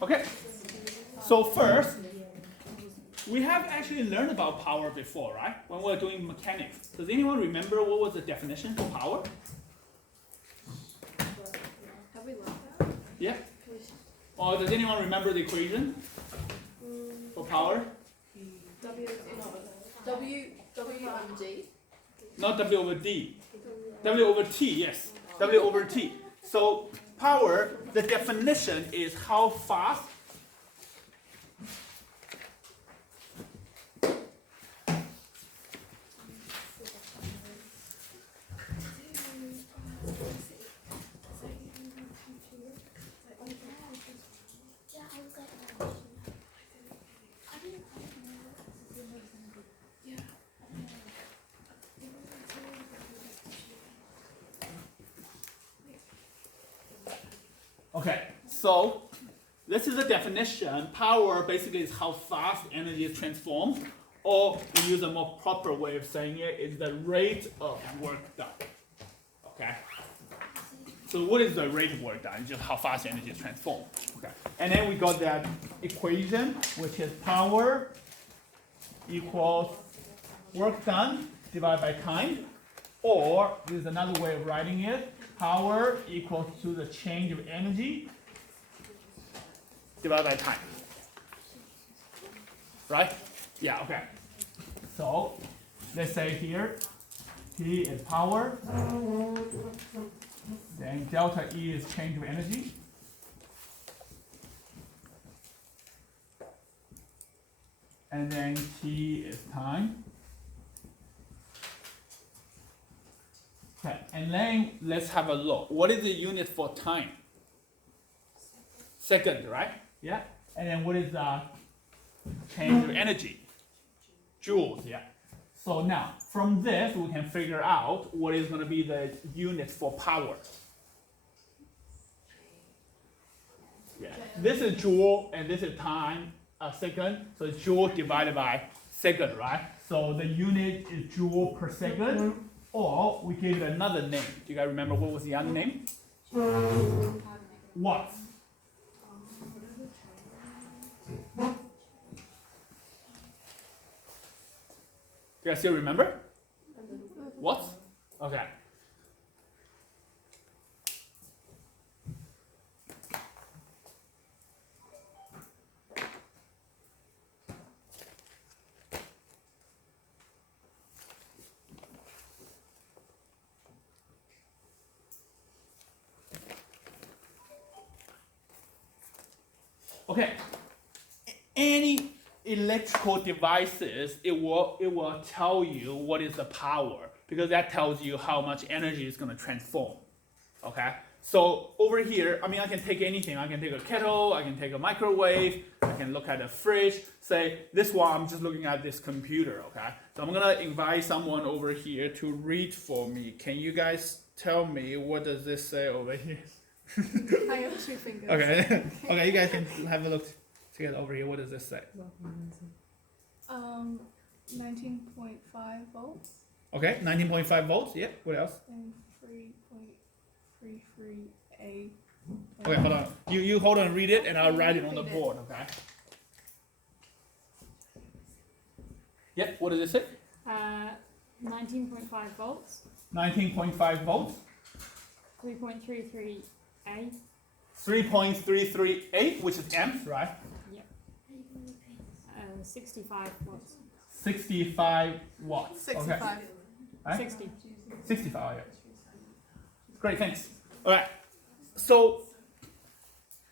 Okay, so first, we have actually learned about power before, right? When we were doing mechanics. Does anyone remember what was the definition for power? Have we learned that? Yeah? Or does anyone remember the equation for power? W&G. Not W over D. W over T, yes. W over T. So power, the definition is how fast Okay, so this is the definition. Power basically is how fast energy is transformed, or we use a more proper way of saying it is the rate of work done. Okay. So what is the rate of work done? It's just how fast energy is transformed. Okay. And then we got that equation, which is power equals work done divided by time, or there's another way of writing it. Power equals to the change of energy divided by time. Right? Yeah, okay. So let's say here, T is power, then delta E is change of energy. And then T is time. Okay, and then let's have a look. What is the unit for time? Second, right? Yeah. And then what is the change of energy? Joules, yeah. So now, from this, we can figure out what is going to be the unit for power. Yeah. This is joule, and this is time, second. So it's joule divided by second, right? So the unit is joule per second. Or we gave it another name. Do you guys remember what was the other name? Watts. Do you guys still remember? Watts? Okay. Okay, any electrical devices, it will tell you what is the power, because that tells you how much energy is going to transform. Okay, so over here, I mean, I can take anything. I can take a kettle, I can take a microwave, I can look at a fridge. Say this one, I'm just looking at this computer. Okay, so I'm gonna invite someone over here to read for me. Can you guys tell me what does this say over here? I have 2 fingers. Okay. Okay, you guys can have a look together over here. What does this say? 19.5 volts. Okay, 19.5 volts. Yeah. What else? And 3.33A. Okay, hold on. You hold on and read it, and I'll write it on the board. Okay. Yeah. What does it say? 19.5 volts, 19.5 volts. 3.33A. 3.338, which is amps, right? Yep. 65 watts. 65 watts. 65. Okay. Right? 60. 65. Yeah. Great, thanks. All right. So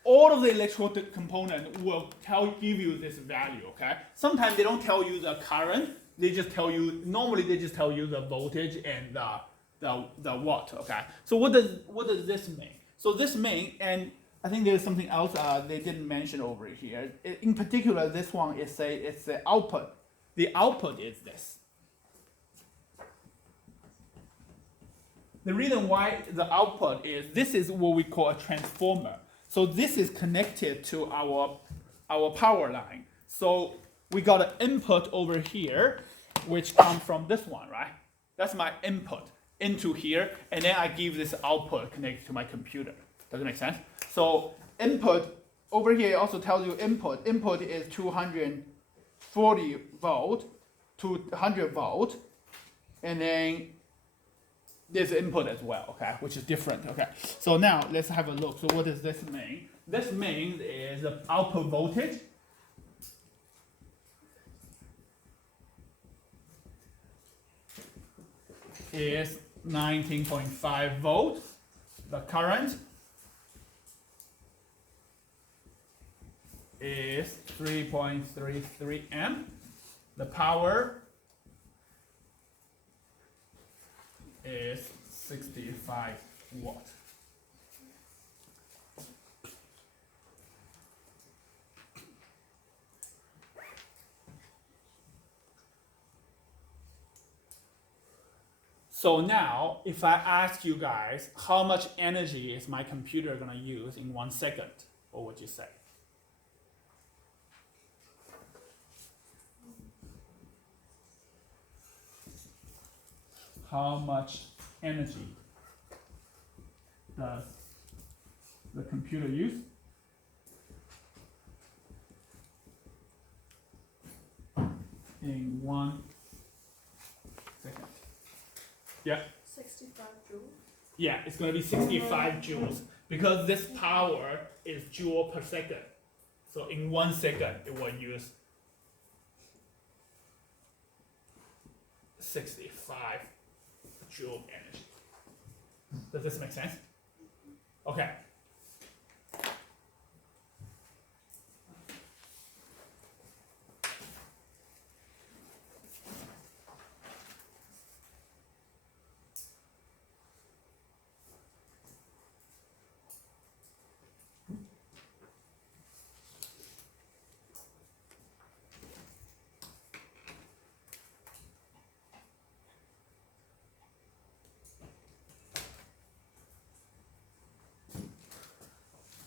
all of the electrical component will give you this value. Okay. Sometimes they don't tell you the current. They just tell you. Normally, they just tell you the voltage and the watt. Okay. So what does this mean? So this means, and I think there's something else they didn't mention over here. In particular, this one is it's the output. The output is this. The reason why the output is this is what we call a transformer. So this is connected to our power line. So we got an input over here, which comes from this one, right? That's my input into here, and then I give this output connected to my computer. Does it make sense? So input over here it also tells you input. Input is 240 volt to 100 volt, and then there's input as well, okay, which is different, okay. So now let's have a look. So what does this mean? This means is the output voltage is 19.5 volt. The current is 3.33 amp. The power is 65 watt. So now, if I ask you guys, how much energy is my computer gonna use in 1 second? What would you say? How much energy does the computer use in 1 second? Yeah. 65 joules. Yeah, it's going to be 65 joules because this power is joule per second. So in 1 second, it will use 65 joule energy. Does this make sense? Okay.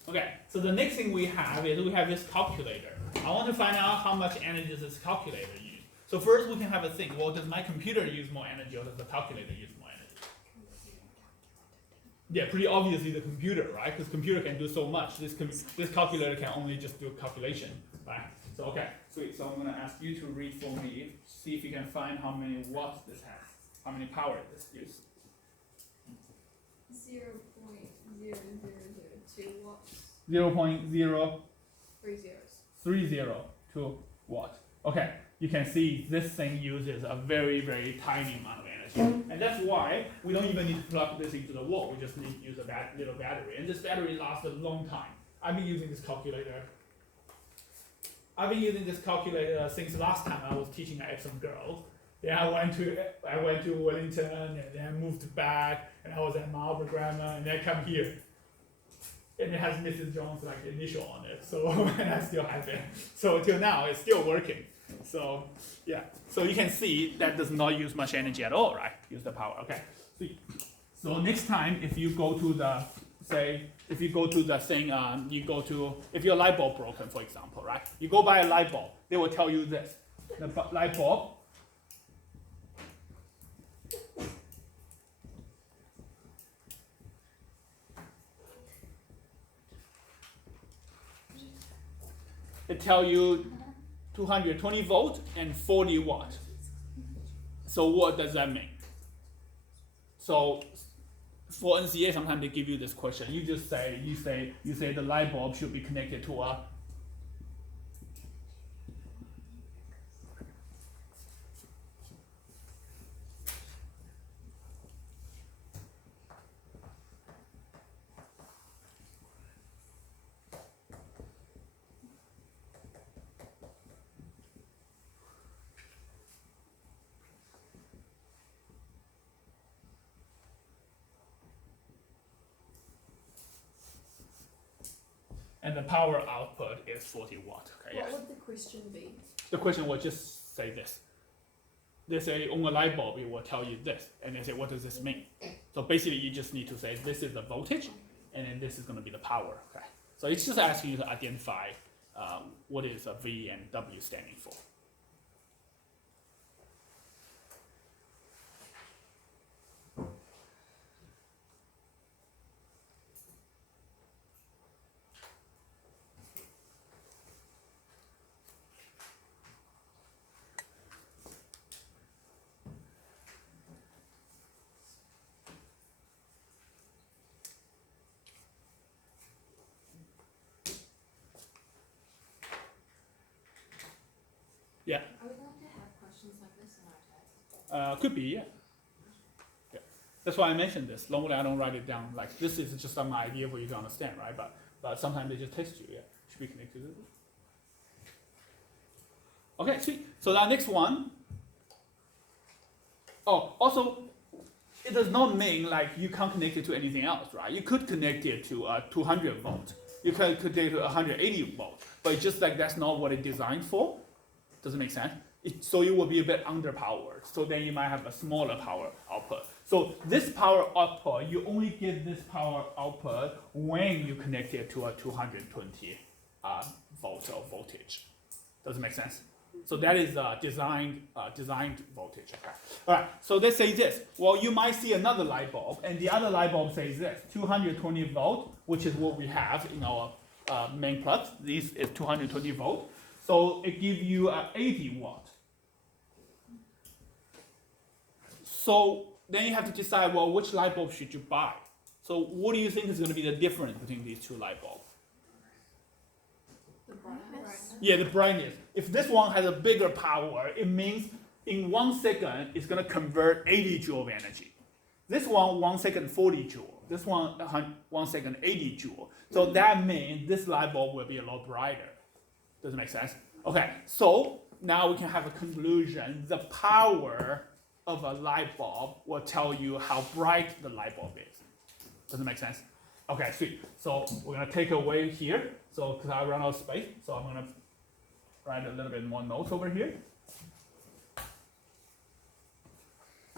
Okay, so the next thing we have is we have this calculator. I want to find out how much energy does this calculator use. So first we can have a think, well, does my computer use more energy or does the calculator use more energy? Yeah, pretty obviously the computer, right? Because computer can do so much. This calculator can only just do a calculation, right? So okay, sweet. So I'm gonna ask you to read for me, see if you can find how many watts this has, how many power this uses. 0.0002 watts. 0.0 3 zeros. 302 watt. Okay, you can see this thing uses a very, very tiny amount of energy. And that's why we don't even need to plug this into the wall. We just need to use a little battery. And this battery lasts a long time. I've been using this calculator. Since last time I was teaching at some girls. Then I went to Wellington and then moved back and I was at Marlborough Grammar and then I come here. And it has Mrs. Jones' like initial on it, so and I still have it. So till now it's still working. So yeah, so you can see that does not use much energy at all, right? Use the power. Okay. So next time if you go to the if your light bulb broken, for example, right? You go buy a light bulb, they will tell you this. The light bulb it tell you 220 volt and 40 watt. So what does that mean? So for NCA, sometimes they give you this question. You just say the light bulb should be connected to a and the power output is 40 watt. Okay, What yes. would the question be? The question will just say this. They say on a light bulb, it will tell you this. And they say, what does this mean? So basically, you just need to say, this is the voltage, and then this is going to be the power. Okay. So it's just asking you to identify what is a V and W standing for. Yeah. Are we going to have questions like this in our test? Could be, yeah. Yeah. That's why I mentioned this. Normally I don't write it down. Like this is just some idea for you to understand, right? But sometimes they just text you. Yeah. Should be connected to this. Okay, sweet. So the next one. Oh, also, it does not mean like you can't connect it to anything else, right? You could connect it to 200 volt. You could connect it to 180 volt. But it's just like that's not what it's designed for. Does it make sense? So it will be a bit underpowered. So then you might have a smaller power output. So this power output, you only get this power output when you connect it to a 220 volt of voltage. Does it make sense? So that is designed voltage. Okay. All right. So let's say this. Well, you might see another light bulb, and the other light bulb says this: 220 volt, which is what we have in our main plug. This is 220 volt. So it gives you 80 watt. So then you have to decide, well, which light bulb should you buy? So what do you think is going to be the difference between these two light bulbs? The brightness. Yeah, the brightness. If this one has a bigger power, it means in 1 second it's going to convert 80 joule of energy. This one, 1 second, 40 joule. This one, 1 second, 80 joule. So that means this light bulb will be a lot brighter. Does it make sense? Okay, so now we can have a conclusion. The power of a light bulb will tell you how bright the light bulb is. Does it make sense? Okay, sweet. So we're gonna take away here. So because I run out of space, so I'm gonna write a little bit more notes over here.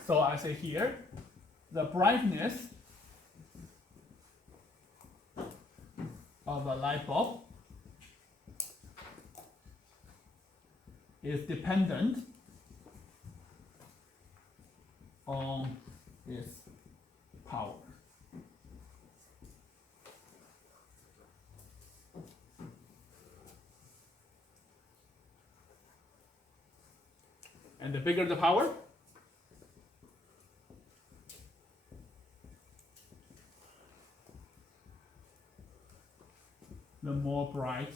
So I say here, the brightness of a light bulb is dependent on its power. And the bigger the power, the more bright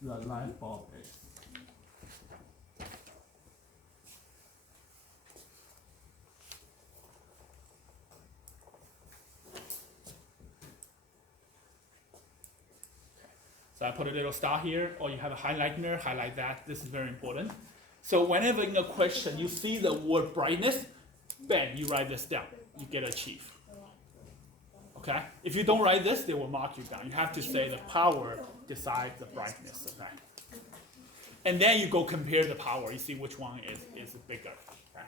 the light bulb is. So I put a little star here, or you have a highlighter, highlight that. This is very important. So whenever in a question you see the word brightness, bang, you write this down. You get achieve. Okay? If you don't write this, they will mark you down. You have to say the power decides the brightness. Okay? And then you go compare the power. You see which one is bigger. Okay?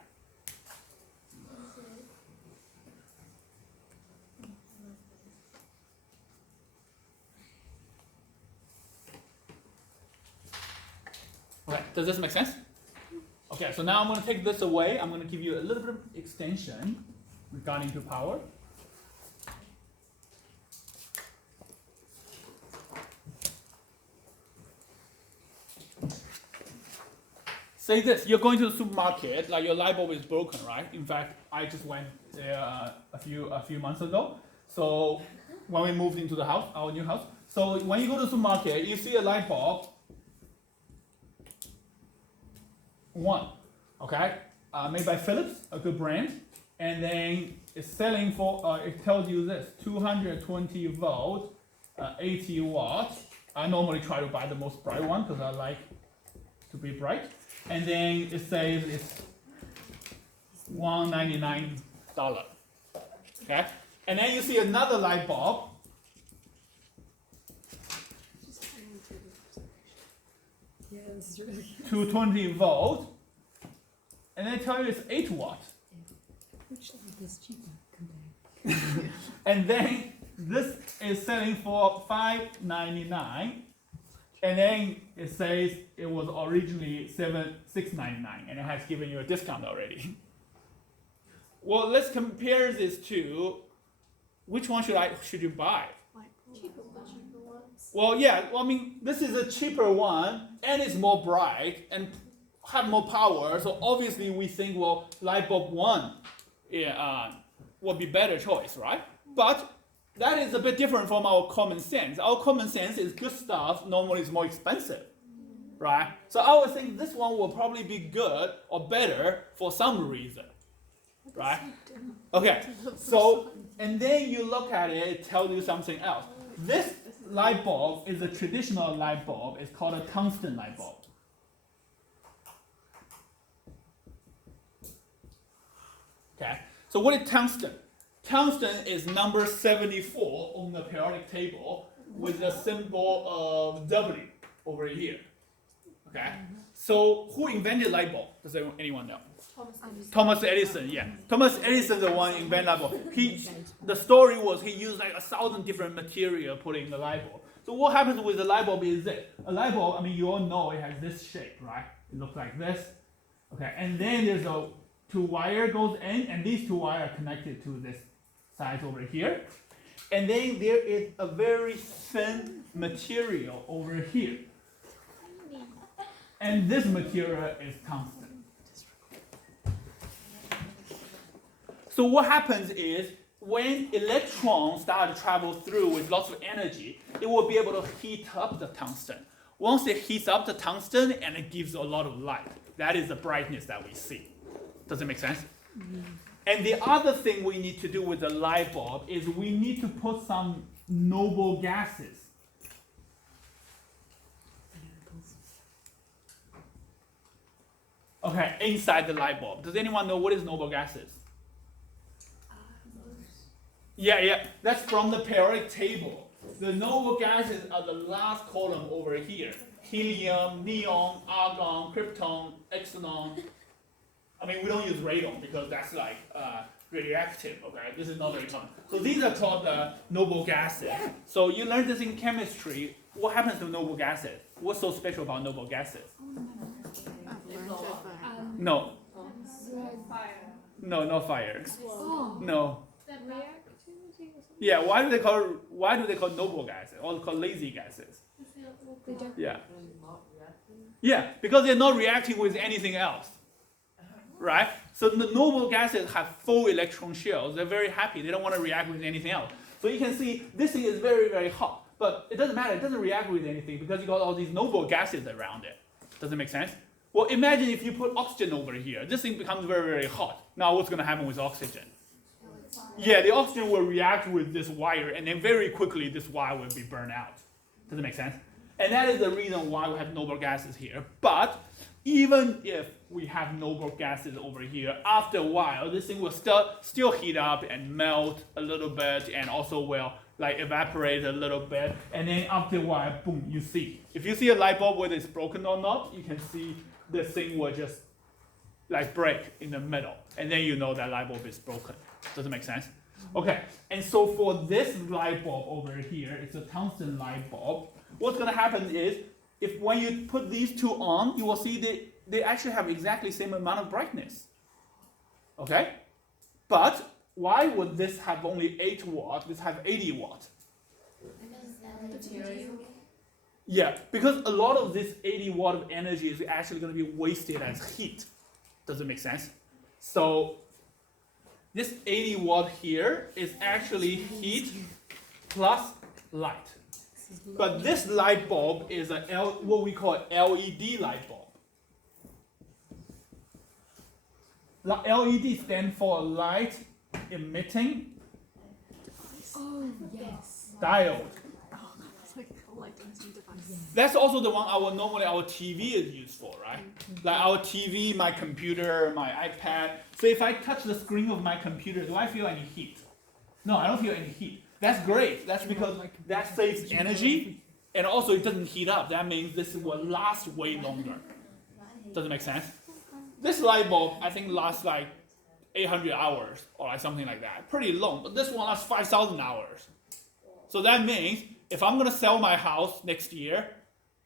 Okay, does this make sense? Okay, so now I'm going to take this away. I'm going to give you a little bit of extension regarding to power. Say this, you're going to the supermarket, like your light bulb is broken, right? In fact, I just went there a few months ago. So when we moved into the house, our new house. So when you go to the supermarket, you see a light bulb, one, okay, made by Philips, a good brand, and then it's selling for, it tells you this, 220 volt, 80 watts. I normally try to buy the most bright one because I like to be bright. And then it says it's $199, okay? And then you see another light bulb, 220 volt, and they tell you it's 8 watts. Which light is cheaper compared? And then this is selling for $599, and then it says it was originally $699, and it has given you a discount already. Well, let's compare this to which one should you buy? Cheaper ones. Well, yeah. Well, I mean, this is a cheaper one, and it's more bright and have more power. So obviously, we think, well, light bulb one, will be better choice, right? But that is a bit different from our common sense. Our common sense is good stuff normally is more expensive, right? So I would think this one will probably be good or better for some reason, right? Okay, so, and then you look at it, it tells you something else. This light bulb is a traditional light bulb. It's called a tungsten light bulb. Okay, so what is tungsten? Tungsten is number 74 on the periodic table with the symbol of W over here. Okay, so who invented light bulb? Does anyone know? Thomas Edison, yeah. Thomas Edison is the one who invented light bulb. The story was he used like 1,000 different material put in the light bulb. So what happens with the light bulb is this. A light bulb, I mean, you all know it has this shape, right? It looks like this. Okay, and then there's a two wire goes in, and these two wires are connected to this side over here. And then there is a very thin material over here. And this material is tungsten. So what happens is when electrons start to travel through with lots of energy, it will be able to heat up the tungsten. Once it heats up the tungsten, and it gives a lot of light. That is the brightness that we see. Does it make sense? Mm-hmm. And the other thing we need to do with the light bulb is we need to put some noble gases. Okay, inside the light bulb. Does anyone know what is noble gases? Yeah, that's from the periodic table. The noble gases are the last column over here. Helium, neon, argon, krypton, xenon. I mean, we don't use radon because that's like radioactive, okay? This is not very common. So these are called noble gases. So you learned this in chemistry. What happens to noble gases? What's so special about noble gases? No. No, no fire. No. Yeah, why do they call noble gases or called lazy gases? Yeah. Yeah, because they're not reacting with anything else. Right? So the noble gases have full electron shells. They're very happy. They don't want to react with anything else. So you can see this thing is very, very hot. But it doesn't matter. It doesn't react with anything because you got all these noble gases around it. Does it make sense? Well, imagine if you put oxygen over here. This thing becomes very, very hot. Now what's going to happen with oxygen? Yeah, the oxygen will react with this wire, and then very quickly this wire will be burned out. Does it make sense? And that is the reason why we have noble gases here. But even if we have noble gases over here, after a while, this thing will still heat up and melt a little bit, and also will like evaporate a little bit. And then after a while, boom, you see. If you see a light bulb whether it's broken or not, you can see this thing will just like break in the middle, and then you know that light bulb is broken. Does it make sense? Okay, and so for this light bulb over here, it's a tungsten light bulb. What's going to happen is, if when you put these two on, you will see they actually have exactly the same amount of brightness. Okay? But why would this have only 8 watts, this have 80 watts? Yeah, because a lot of this 80 watt of energy is actually going to be wasted as heat. Does it make sense? So this 80 watt here is actually heat plus light. But this light bulb is what we call LED light bulb. LED stands for light emitting diode. That's also the one normally our TV is used for, right? Like our TV, my computer, my iPad. So if I touch the screen of my computer, do I feel any heat? No, I don't feel any heat. That's great. That's because that saves energy, and also it doesn't heat up. That means this will last way longer. Does it make sense? This light bulb, I think, lasts like 800 hours or like something like that. Pretty long. But this one lasts 5,000 hours. So that means if I'm going to sell my house next year,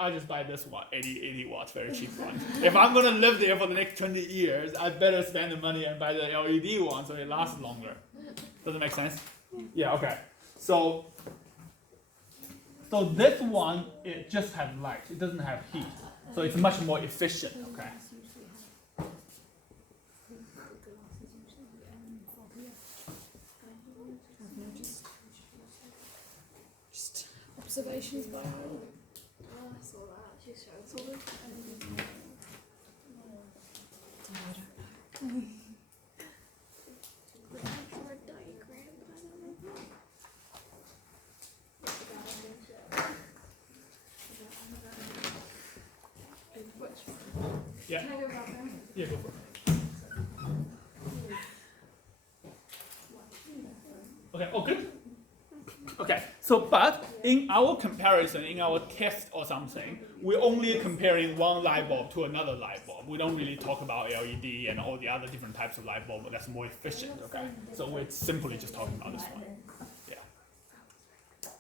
I just buy this one, 80 watts, very cheap one. If I'm going to live there for the next 20 years, I better spend the money and buy the LED one so it lasts longer. Does it make sense? Yeah, okay. So this one, it just has light. It doesn't have heat. So it's much more efficient, okay? Observations by Ellen. Oh, I saw that. She's showing something. For a diagram, but I don't know. Yeah. Can I go back there? Yeah, go for it. Okay, oh good. Okay, so but in our comparison, in our test or something, we're only comparing one light bulb to another light bulb. We don't really talk about LED and all the other different types of light bulb that's more efficient, okay? So we're simply just talking about this one. Yeah.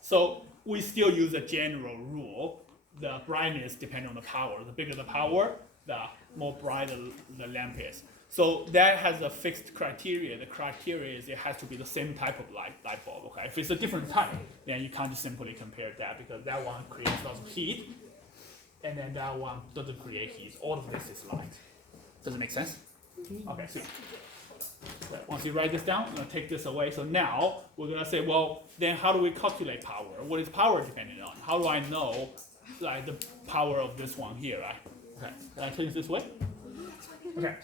So we still use a general rule. The brightness depends on the power. The bigger the power, the more bright the lamp is. So that has a fixed criteria. The criteria is it has to be the same type of light bulb. Okay, if it's a different type, then you can't just simply compare that because that one creates lots of heat, and then that one doesn't create heat. All of this is light. Does it make sense? Okay, so once you write this down, I'm gonna take this away. So now we're gonna say, well, then how do we calculate power? What is power dependent on? How do I know, like the power of this one here, right? Okay, can I take it this way? Okay.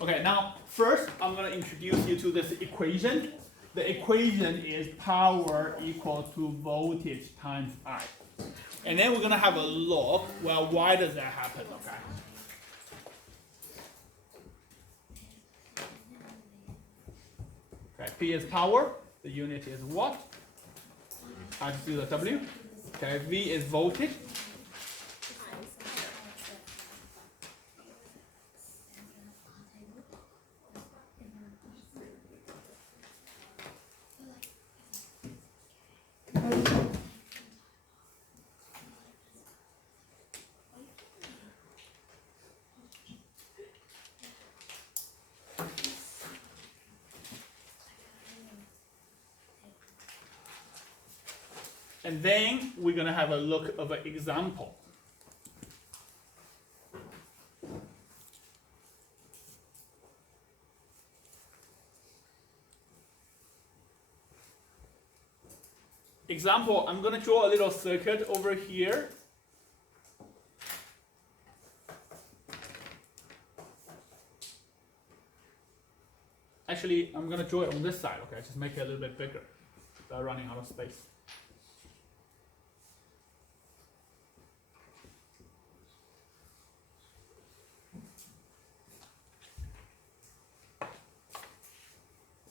Okay, now first I'm going to introduce you to this equation. The equation is power equal to voltage times I. And then we're going to have a look, well, why does that happen, okay? Okay, P is power, the unit is watt, I do the W. Okay, V is voltage. And then we're going to have a look of an example. Example, I'm going to draw a little circuit over here. Actually, I'm going to draw it on this side, okay? Just make it a little bit bigger without running out of space.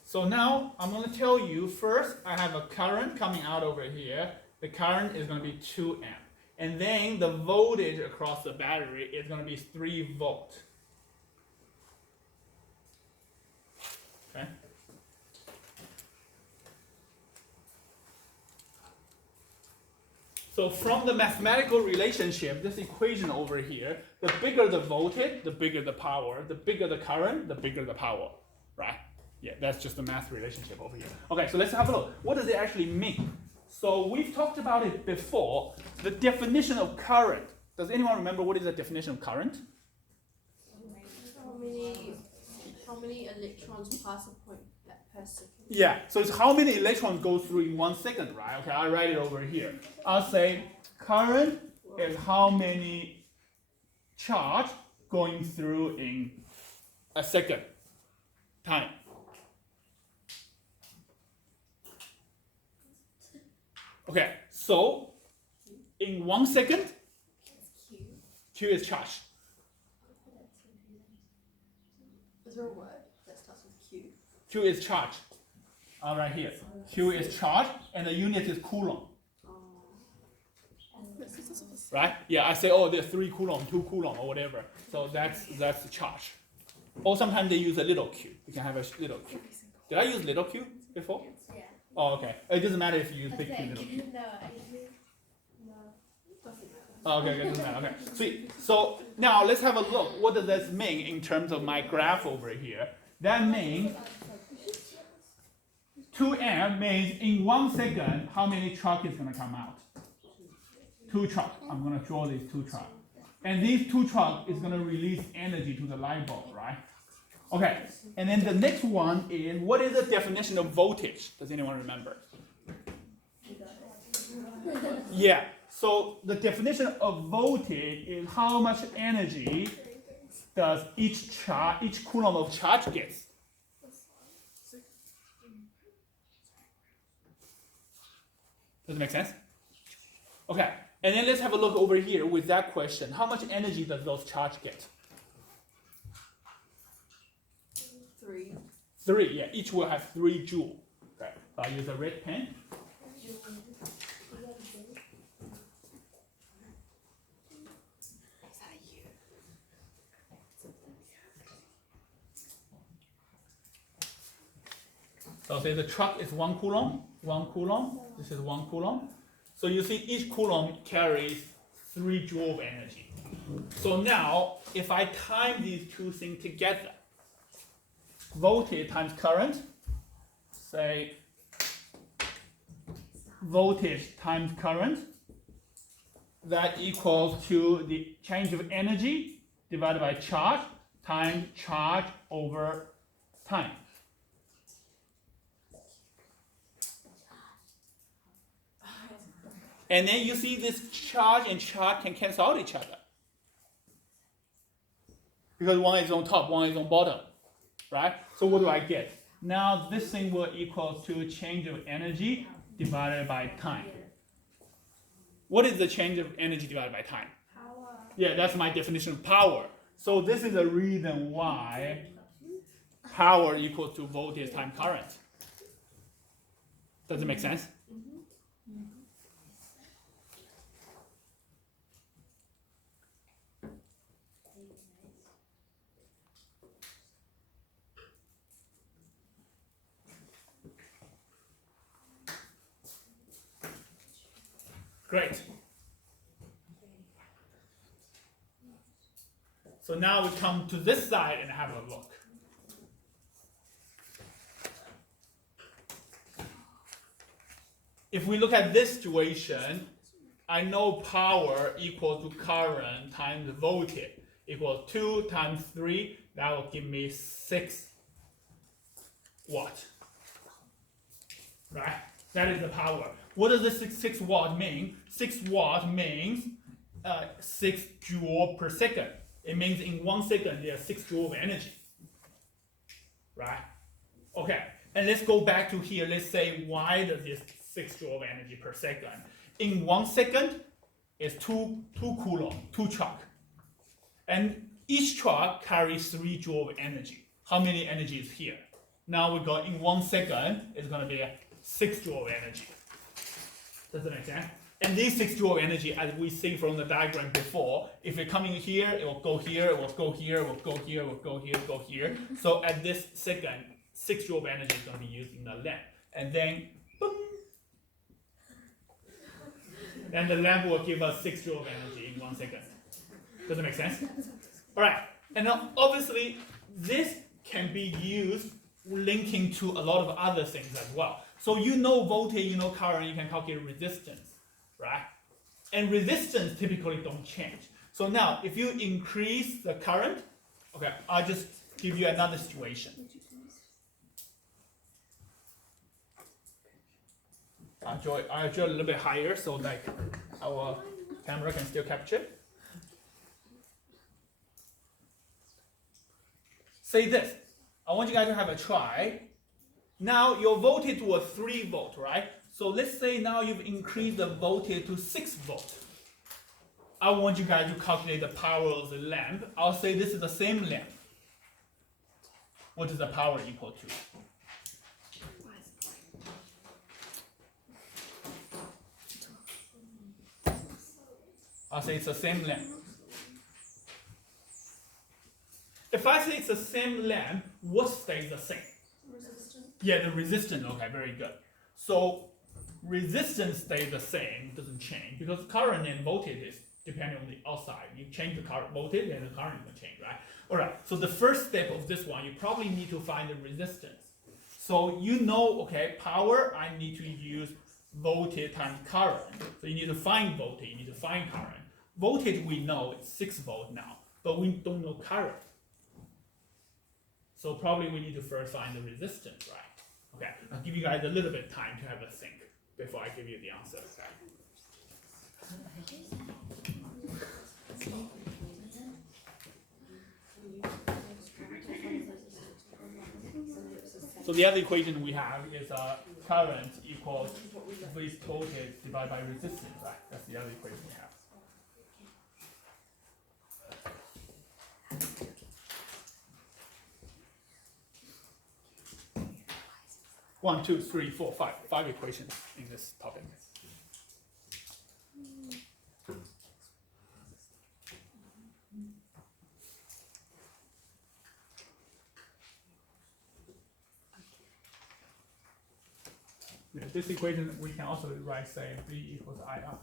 So now I'm going to tell you first I have a current coming out over here. The current is going to be 2 amp. And then the voltage across the battery is going to be 3 volt. Okay? So from the mathematical relationship, this equation over here, the bigger the voltage, the bigger the power. The bigger the current, the bigger the power. Right? Yeah, that's just the math relationship over here. Okay, so let's have a look. What does it actually mean? So we've talked about it before. The definition of current. Does anyone remember what is the definition of current? How many electrons pass a point per second? Yeah, so it's how many electrons go through in 1 second, right? Okay, I'll write it over here. I'll say current is how many charge going through in a second time. Okay, so in 1 second, Q is charge. Is there a word that starts with Q? Q is charge. Right here. Q is charge, and the unit is coulomb. Right? Yeah, I say, oh, there's 3 coulomb, 2 coulomb, or whatever. So that's the charge. Or sometimes they use a little q. You can have a little q. Did I use little q before? Yeah. Oh, okay. It doesn't matter if you use big q, little q. No, no. Doesn't matter. Oh, okay, it doesn't matter. Okay, sweet. So now let's have a look. What does this mean in terms of my graph over here? That means 2 amp means in 1 second, how many truck is going to come out? 2 truck. I'm going to draw these 2 truck. And these 2 truck is going to release energy to the light bulb, right? Okay, and then the next one is, what is the definition of voltage? Does anyone remember? Yeah, so the definition of voltage is how much energy does each coulomb of charge gets. Does it make sense? Okay, and then let's have a look over here with that question. How much energy does those charge get? 3. 3, yeah, each will have 3 joule. Okay, I'll use a red pen. So say the truck is 1 coulomb, this is 1 coulomb. So you see each coulomb carries 3 joule of energy. So now, if I time these two things together, voltage times current, say voltage times current, that equals to the change of energy divided by charge times charge over time. And then you see this charge and charge can cancel out each other. Because one is on top, one is on bottom, right? So what do I get? Now this thing will equal to change of energy divided by time. What is the change of energy divided by time? Power. Yeah, that's my definition of power. So this is the reason why power equals to voltage times current. Does it make sense? Great. So now we come to this side and have a look. If we look at this situation, I know power equal to current times voltage equals 2 times 3, that will give me 6 watt. Right? That is the power. What does the 6 watt mean? 6 watt means 6 joule per second. It means in 1 second there's 6 joule of energy. Right? Okay, and let's go back to here. Let's say why does this 6 joule of energy per second? In 1 second, it's 2 coulomb, 2 chuck. And each chuck carries 3 joule of energy. How many energy is here? Now we got in 1 second, it's going to be 6 joule of energy. Does that make sense? And this 6 joule of energy, as we see from the diagram before, if it's coming here, it will go here, it will go here, it will go here, it will go here, go here. So at this second, 6 joule of energy is going to be used in the lamp. And then, boom. Then the lamp will give us 6 joule of energy in 1 second. Does that make sense? All right. And now, obviously, this can be used linking to a lot of other things as well. So you know voltage, you know current, you can calculate resistance, right? And resistance typically don't change. So now, if you increase the current, okay, I'll just give you another situation. I'll draw a little bit higher so like our camera can still capture. Say this, I want you guys to have a try. Now your voltage was 3 volt, right? So let's say now you've increased the voltage to 6 volt. I want you guys to calculate the power of the lamp. I'll say this is the same lamp. What is the power equal to? I'll say it's the same lamp. If I say it's the same lamp, what stays the same? Resistance. Yeah, the resistance, okay, very good. So resistance stays the same, doesn't change, because current and voltage is depending on the outside. You change the current voltage and the current will change, right? All right, so the first step of this one, you probably need to find the resistance. So you know, okay, power, I need to use voltage times current. So you need to find voltage, you need to find current. Voltage we know it's 6 volt now, but we don't know current. So probably we need to first find the resistance, right? Okay, I'll give you guys a little bit of time to have a think before I give you the answer. Okay? So the other equation we have is current equals V total divided by resistance, right? That's the other equation we have. One, two, three, four, five. 5 equations in this topic. Yeah, this equation we can also write, say, V equals IR.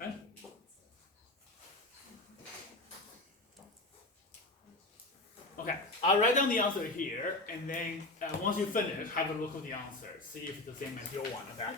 Okay? Okay, I'll write down the answer here, and then once you finish, have a look at the answer. See if it's the same as your one, okay?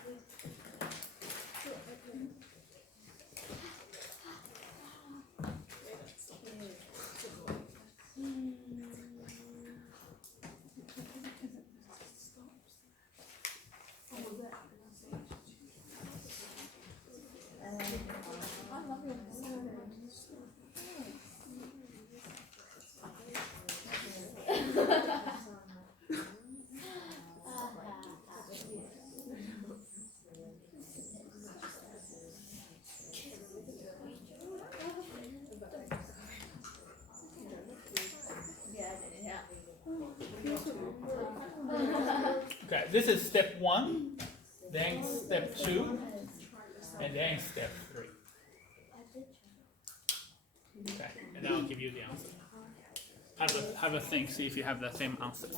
Okay, this is step 1, then step 2, and then step 3. Okay, and then I'll give you the answer. Have a think, see if you have the same answer.